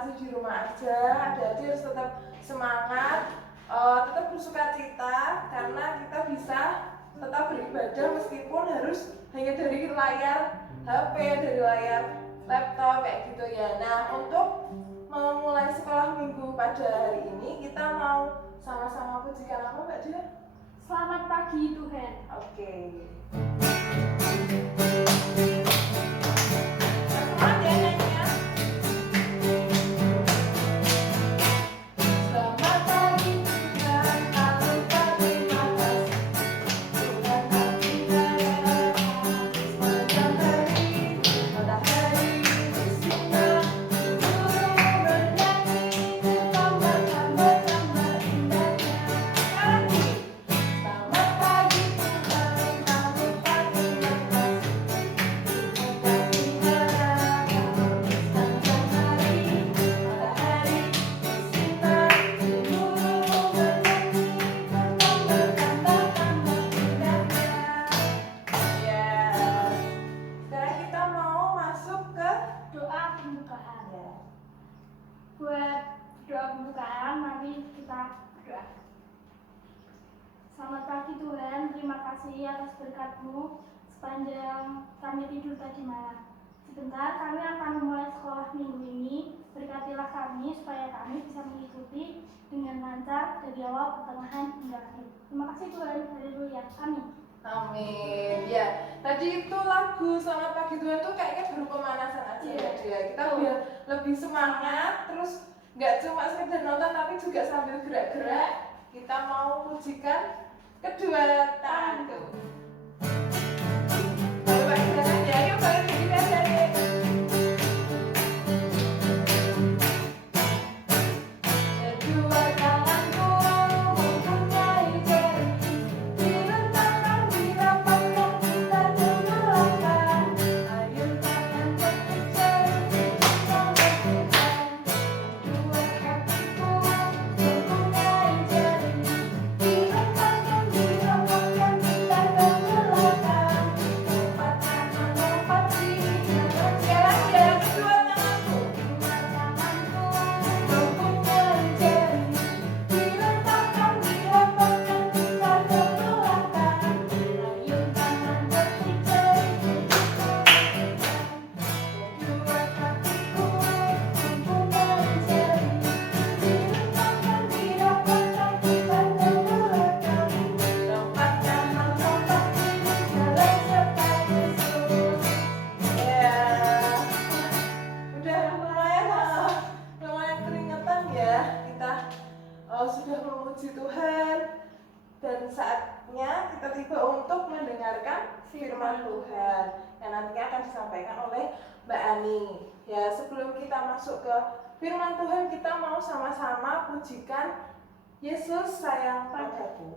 masih di rumah aja, adik-adik harus tetap semangat, tetap bersukacita karena kita bisa tetap beribadah meskipun harus hanya dari layar HP, dari layar laptop kayak gitu ya. Nah, untuk memulai sekolah minggu pada hari ini kita mau sama-sama pujikan apa Mbak Dia? Selamat pagi Tuhan. Oke. Buat doa pembukaan, mari kita berdoa. Selamat pagi Tuhan, terima kasih atas berkat-Mu sepanjang kami tidur tadi malam. Sebentar kami akan memulai sekolah minggu ini. Berkatilah kami supaya kami bisa mengikuti dengan lancar dari awal, pertengahan hingga akhir. Terima kasih Tuhan, haleluya, amin. Amin. Ya, tadi itu lagu Selamat Pagi Tuhan tuh kayaknya baru pemanasan aja ya dia. Kita biar lebih semangat, terus nggak cuma sekedar nonton tapi juga sambil gerak-gerak. Kita mau pujikan kedua tanganku. Kalau Pak Isan aja, yuk balik ke kita aja. Kedua tanganku mempunyai jari. Sudah memuji Tuhan dan saatnya kita tiba untuk mendengarkan firman Tuhan yang nantinya akan disampaikan oleh Mbak Ani. Ya, sebelum kita masuk ke firman Tuhan, kita mau sama-sama pujikan Yesus sayang padaku.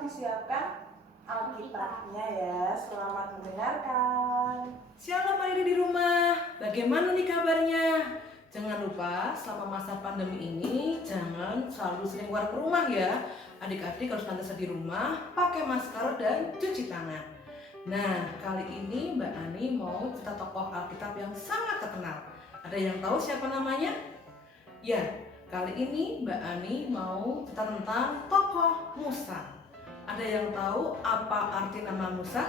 Disiapkan Alkitabnya ya. Selamat mendengarkan. Shalom adik di rumah, bagaimana nih kabarnya? Jangan lupa selama masa pandemi ini jangan selalu sering keluar ke rumah ya. Adik-adik harus senantiasa di rumah, pakai masker dan cuci tangan. Nah, kali ini Mbak Ani mau cerita tokoh Alkitab yang sangat terkenal. Ada yang tahu siapa namanya? Ya, kali ini Mbak Ani mau cerita tentang tokoh Musa. Ada yang tahu apa arti nama Musa?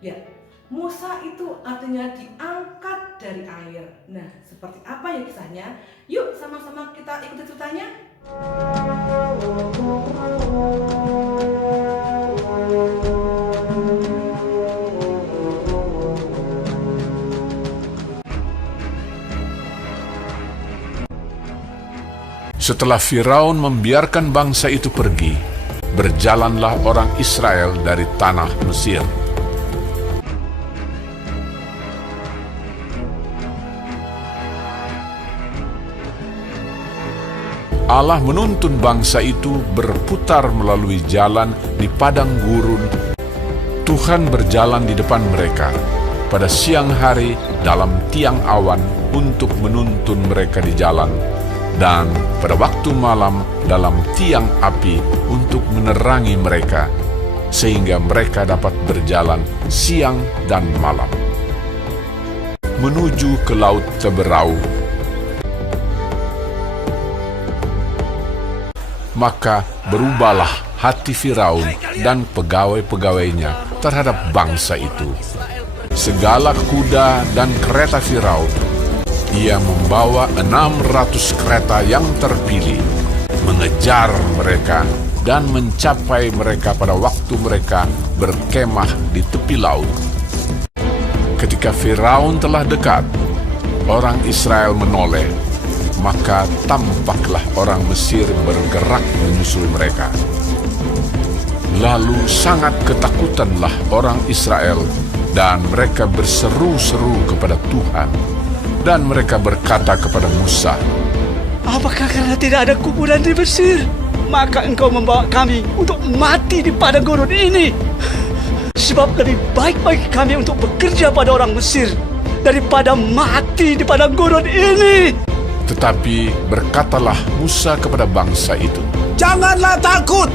Ya, Musa itu artinya diangkat dari air. Nah, seperti apa ya kisahnya? Yuk sama-sama kita ikuti ceritanya. Setelah Firaun membiarkan bangsa itu pergi, berjalanlah orang Israel dari tanah Mesir. Allah menuntun bangsa itu berputar melalui jalan di padang gurun. Tuhan berjalan di depan mereka pada siang hari dalam tiang awan untuk menuntun mereka di jalan, dan pada waktu malam dalam tiang api untuk menerangi mereka, sehingga mereka dapat berjalan siang dan malam menuju ke Laut Teberau. Maka berubahlah hati Firaun dan pegawai-pegawainya terhadap bangsa itu. Segala kuda dan kereta Firaun, ia membawa 600 kereta yang terpilih, mengejar mereka dan mencapai mereka pada waktu mereka berkemah di tepi laut. Ketika Firaun telah dekat, orang Israel menoleh, maka tampaklah orang Mesir bergerak menyusul mereka. Lalu sangat ketakutanlah orang Israel, dan mereka berseru-seru kepada Tuhan. Dan mereka berkata kepada Musa, "Apakah karena tidak ada kuburan di Mesir, maka engkau membawa kami untuk mati di padang gurun ini? Sebab lebih baik bagi kami untuk bekerja pada orang Mesir daripada mati di padang gurun ini." Tetapi berkatalah Musa kepada bangsa itu, "Janganlah takut,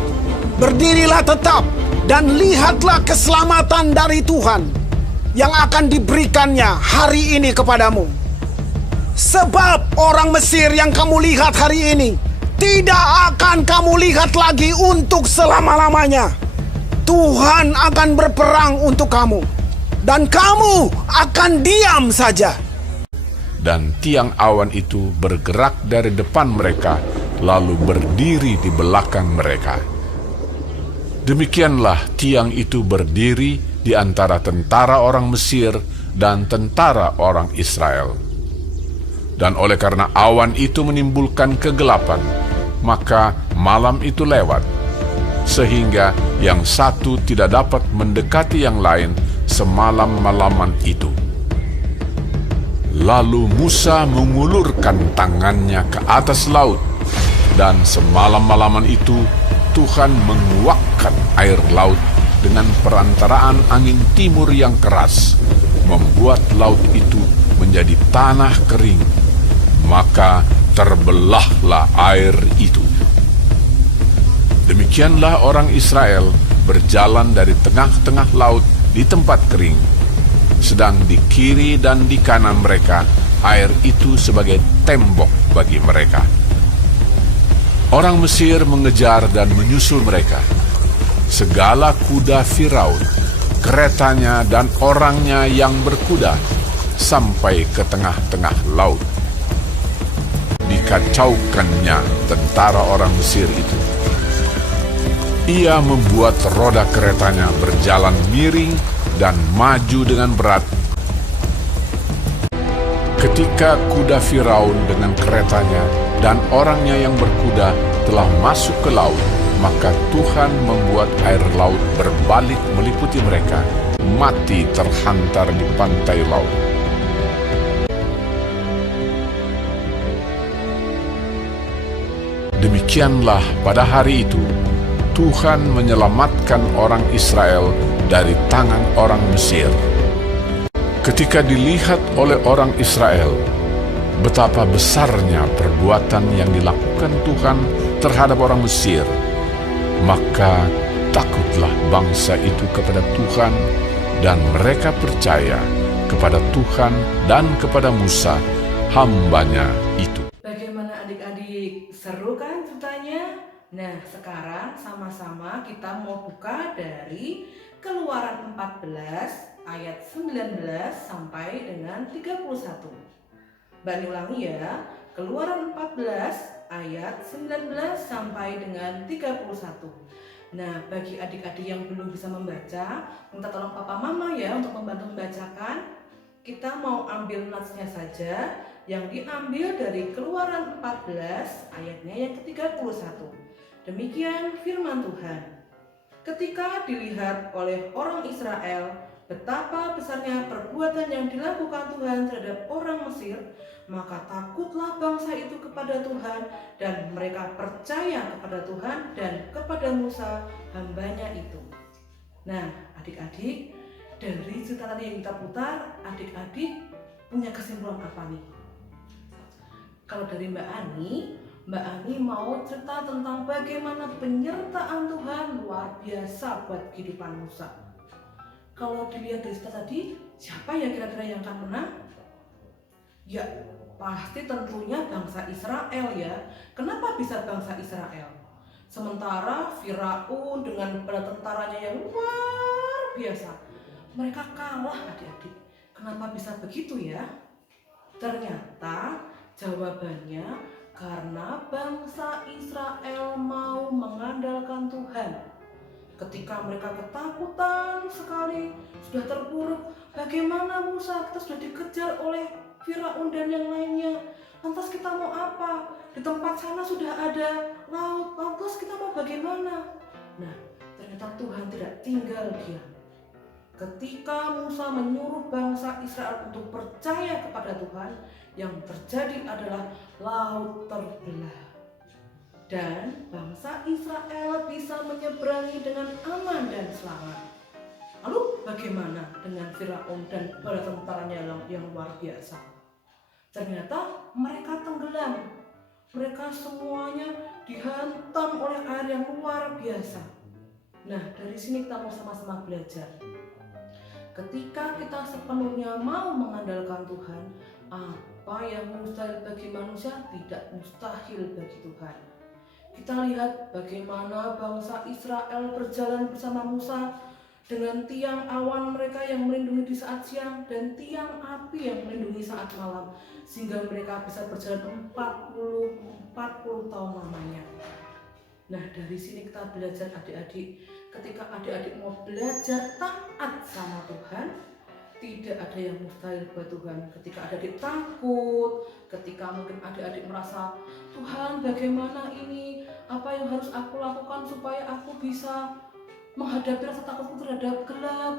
berdirilah tetap, dan lihatlah keselamatan dari Tuhan yang akan diberikannya hari ini kepadamu. Sebab orang Mesir yang kamu lihat hari ini tidak akan kamu lihat lagi untuk selama-lamanya. Tuhan akan berperang untuk kamu, dan kamu akan diam saja." dan tiang awan itu bergerak dari depan mereka, lalu berdiri di belakang mereka. Demikianlah tiang itu berdiri di antara tentara orang Mesir dan tentara orang Israel. Dan oleh karena awan itu menimbulkan kegelapan, maka malam itu lewat, sehingga yang satu tidak dapat mendekati yang lain semalam-malaman itu. Lalu Musa mengulurkan tangannya ke atas laut, dan semalam-malaman itu Tuhan menguakkan air laut dengan perantaraan angin timur yang keras, membuat laut itu menjadi tanah kering. Maka terbelahlah air itu. Demikianlah orang Israel berjalan dari tengah-tengah laut di tempat kering, sedang di kiri dan di kanan mereka air itu sebagai tembok bagi mereka. Orang Mesir mengejar dan menyusul mereka. Segala kuda Firaun, keretanya dan orangnya yang berkuda sampai ke tengah-tengah laut. Dikacaukannya tentara orang Mesir itu. Ia membuat roda keretanya berjalan miring dan maju dengan berat. Ketika kuda Firaun dengan keretanya dan orangnya yang berkuda telah masuk ke laut, maka Tuhan membuat air laut berbalik meliputi mereka, mati terhantar di pantai laut. Demikianlah pada hari itu, Tuhan menyelamatkan orang Israel dari tangan orang Mesir. Ketika dilihat oleh orang Israel betapa besarnya perbuatan yang dilakukan Tuhan terhadap orang Mesir, maka takutlah bangsa itu kepada Tuhan, dan mereka percaya kepada Tuhan dan kepada Musa, hambanya itu. Bagaimana adik-adik? Seru kan ceritanya? Nah, sekarang sama-sama kita mau buka dari Keluaran 14 ayat 19 sampai dengan 31. Mbak ulangi ya, Keluaran 14 ayat 19 sampai dengan 31. Nah, bagi adik-adik yang belum bisa membaca, minta tolong papa mama ya untuk membantu membacakan. Kita mau ambil natsnya saja yang diambil dari Keluaran 14 ayatnya yang ke-31. Demikian firman Tuhan. Ketika dilihat oleh orang Israel betapa besarnya perbuatan yang dilakukan Tuhan terhadap orang Mesir, maka takutlah bangsa itu kepada Tuhan, dan mereka percaya kepada Tuhan dan kepada Musa hambanya itu. Nah, adik-adik, dari cerita tadi yang kita putar, adik-adik punya kesimpulan apa nih? Kalau dari Mbak Ani mau cerita tentang bagaimana penyertaan Tuhan luar biasa buat kehidupan Musa. Kalau dilihat dari cerita tadi, siapa yang kira-kira yang akan menang? Ya, pasti tentunya bangsa Israel ya. Kenapa bisa bangsa Israel? Sementara Firaun dengan bala tentaranya yang luar biasa, mereka kalah adik-adik. Kenapa bisa begitu ya? Ternyata jawabannya karena bangsa Israel mau mengandalkan Tuhan. Ketika mereka ketakutan sekali, sudah terpuruk, bagaimana Musa? Kita sudah dikejar oleh Firaun dan yang lainnya. Lantas kita mau apa? Di tempat sana sudah ada laut, lantas kita mau bagaimana? Nah, ternyata Tuhan tidak tinggal diam. Ketika Musa menyuruh bangsa Israel untuk percaya kepada Tuhan, yang terjadi adalah laut terbelah. Dan bangsa Israel bisa menyeberangi dengan aman dan selamat. Lalu bagaimana dengan Firaun dan bala tentaranya yang luar biasa? Ternyata mereka tenggelam. Mereka semuanya dihantam oleh air yang luar biasa. Nah, dari sini kita mau sama-sama belajar. Ketika kita sepenuhnya mau mengandalkan Tuhan, apa yang mustahil bagi manusia tidak mustahil bagi Tuhan. Kita lihat bagaimana bangsa Israel berjalan bersama Musa dengan tiang awan mereka yang melindungi di saat siang dan tiang api yang melindungi saat malam, sehingga mereka bisa berjalan 40 tahun lamanya. Nah, dari sini kita belajar adik-adik, ketika adik-adik mau belajar taat sama Tuhan, tidak ada yang mustahil buat Tuhan. Ketika adik-adik takut, ketika mungkin adik-adik merasa, Tuhan bagaimana ini, apa yang harus aku lakukan supaya aku bisa menghadapi rasa takutku terhadap gelap.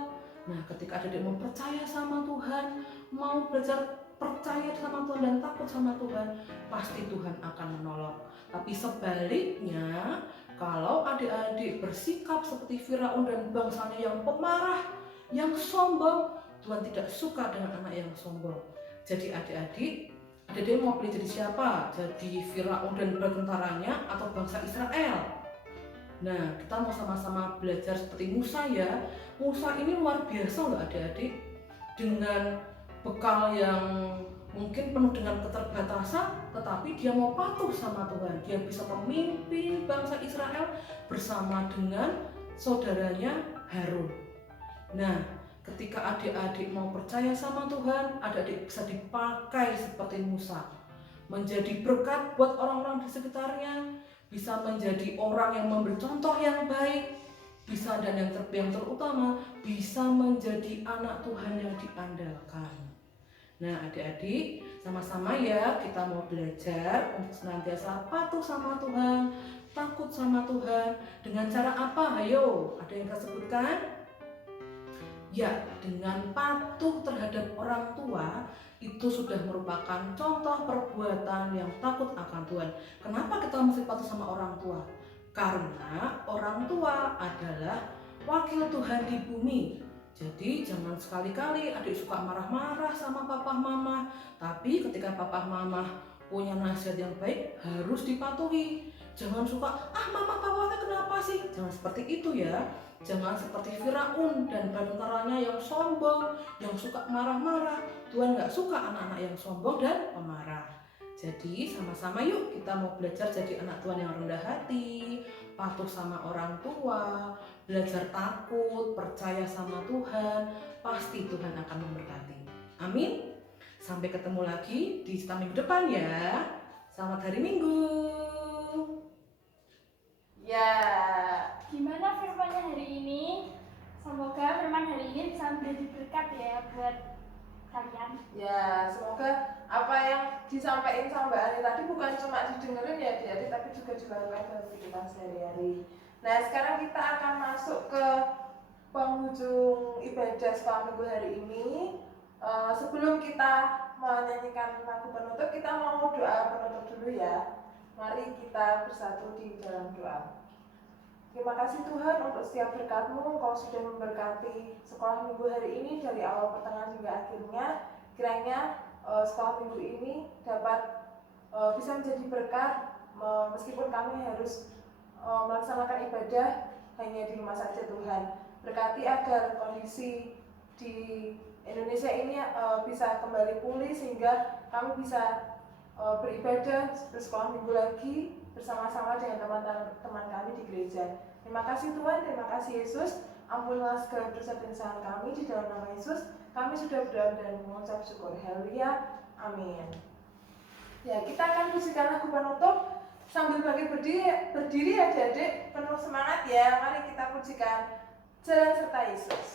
Nah, ketika adik-adik mau percaya sama Tuhan, mau belajar percaya sama Tuhan dan takut sama Tuhan, pasti Tuhan akan menolong. Tapi sebaliknya, kalau adik-adik bersikap seperti Firaun dan bangsanya yang pemarah, yang sombong, Tuhan tidak suka dengan anak yang sombong. Jadi adik-adik mau pilih jadi siapa? Jadi Firaun dan tentaranya atau bangsa Israel? Nah, kita mau sama-sama belajar seperti Musa ya. Musa ini luar biasa loh adik-adik. Dengan bekal yang mungkin penuh dengan keterbatasan, tetapi dia mau patuh sama Tuhan. Dia bisa memimpin bangsa Israel bersama dengan saudaranya Harun. Nah, ketika adik-adik mau percaya sama Tuhan, adik-adik bisa dipakai seperti Musa, menjadi berkat buat orang-orang di sekitarnya, bisa menjadi orang yang memberi contoh yang baik, bisa dan yang terutama bisa menjadi anak Tuhan yang diandalkan. Nah, adik-adik sama-sama ya, kita mau belajar untuk senantiasa patuh sama Tuhan, takut sama Tuhan. Dengan cara apa? Ayo, ada yang kita sebutkan? Ya, dengan patuh terhadap orang tua, itu sudah merupakan contoh perbuatan yang takut akan Tuhan. Kenapa kita mesti patuh sama orang tua? Karena orang tua adalah wakil Tuhan di bumi. Jadi jangan sekali-kali adik suka marah-marah sama papa mama. Tapi ketika papa mama punya nasihat yang baik harus dipatuhi. Jangan suka, mama papanya kenapa sih? Jangan seperti itu ya. Jangan seperti Firaun dan tentaranya yang sombong, yang suka marah-marah. Tuhan gak suka anak-anak yang sombong dan pemarah. Jadi sama-sama yuk kita mau belajar jadi anak Tuhan yang rendah hati, patuh sama orang tua, belajar takut, percaya sama Tuhan. Pasti Tuhan akan memberkati. Amin. Sampai ketemu lagi di cerita minggu depan ya. Selamat hari Minggu. Ya, Gimana firmannya hari ini? Semoga firman hari ini bisa menjadi berkat ya buat kalian. ya semoga apa yang disampaikan sama Mbak Ani tadi bukan cuma didengerin ya Adik-adik, tapi juga dilakukan dalam kehidupan sehari-hari. Nah, sekarang kita akan masuk ke penghujung ibadah sekolah minggu hari ini. Sebelum kita menyanyikan lagu penutup, kita mau doa penutup dulu ya. Mari kita bersatu di dalam doa. Terima kasih Tuhan untuk setiap berkat-Mu. Engkau sudah memberkati sekolah minggu hari ini dari awal, pertengahan hingga akhirnya. Kiranya sekolah minggu ini dapat bisa menjadi berkat meskipun kami harus melaksanakan ibadah hanya di rumah saja Tuhan. Berkati agar kondisi di Indonesia ini bisa kembali pulih sehingga kami bisa beribadah bersekolah minggu lagi bersama-sama dengan teman-teman kami di gereja. Terima kasih Tuhan, terima kasih Yesus. Ampunilah segala dosa dan kesalahan kami di dalam nama Yesus. Kami sudah berdoa dan mengucap syukur. Haleluya. Amin. Ya, kita akan pujikan lagu penutup sambil bagi berdiri adik-adik, penuh semangat ya. Mari kita pujikan Jalan Serta Yesus.